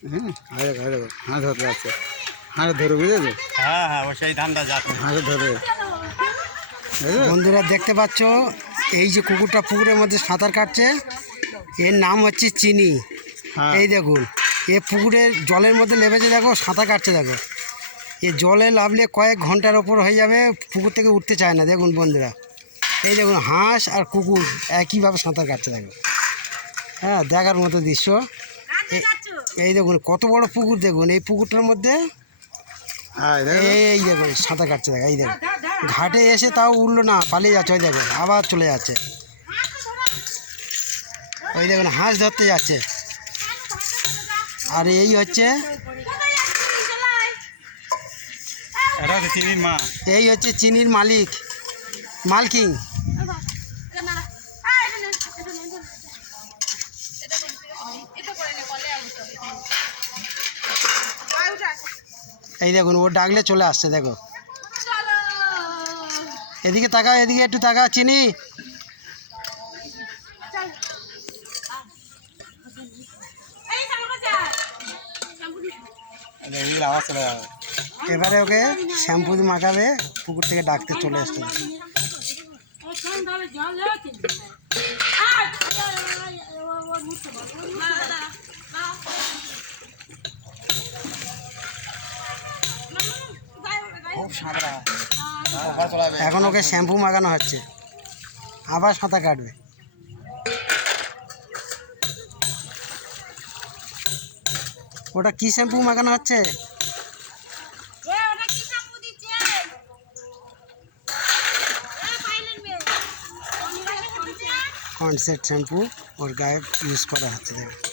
হাঁস ধরতে যাচ্ছে, হাঁস ধরে বুঝেছো? হ্যাঁ হ্যাঁ, ও সেই ধানটা যাচ্ছে, হাঁস ধরে। বন্ধুরা দেখতে পাচ্ছ এই যে কুকুরটা পুকুরের মধ্যে সাঁতার কাটছে, এর নাম হচ্ছে চিনি। হ্যাঁ। এই দেখুন এ পুকুরের জলের মধ্যে নেমেছে, দেখো সাঁতার কাটছে, দেখো এ জলে নামলে কয়েক ঘন্টার ওপর হয়ে যাবে, পুকুর থেকে উঠতে চায় না। দেখুন বন্ধুরা, এই দেখুন হাঁস আর কুকুর একইভাবে সাঁতার কাটছে, দেখো। হ্যাঁ, দেখার মতো দৃশ্য। এই দেখুন কত বড় পুকুর, দেখুন এই পুকুরটার মধ্যে এই দেখুন সাঁতার কাটছে, দেখো। এই দেখো ঘাটে এসে তাও উঠলো না, পালিয়ে যাচ্ছে, ওই দেখো আবার চলে যাচ্ছে। ওই দেখুন হাঁস ধরতে যাচ্ছে। আর এই হচ্ছে এটা হচ্ছে চিনির মা। এই হচ্ছে চিনির মালিক, মালকিং। এই দেখুন ও ডাকলে চলে আসছে, দেখো। এদিকে তাকা, এদিকে একটু তাকা চিনি। আওয়াজ চলে যাবে। এবারে ওকে শ্যাম্পু দিয়ে মাখাবে, পুকুর থেকে ডাকতে চলে আসছে। এখন ওকে শ্যাম্পু মাখানো হচ্ছে, আবার সাঁতার কাটবে। ওটা কি শ্যাম্পু মাখানো হচ্ছে? কনসেপ্ট শ্যাম্পু ওর গায়ে ইউজ করা হচ্ছে, দেখো।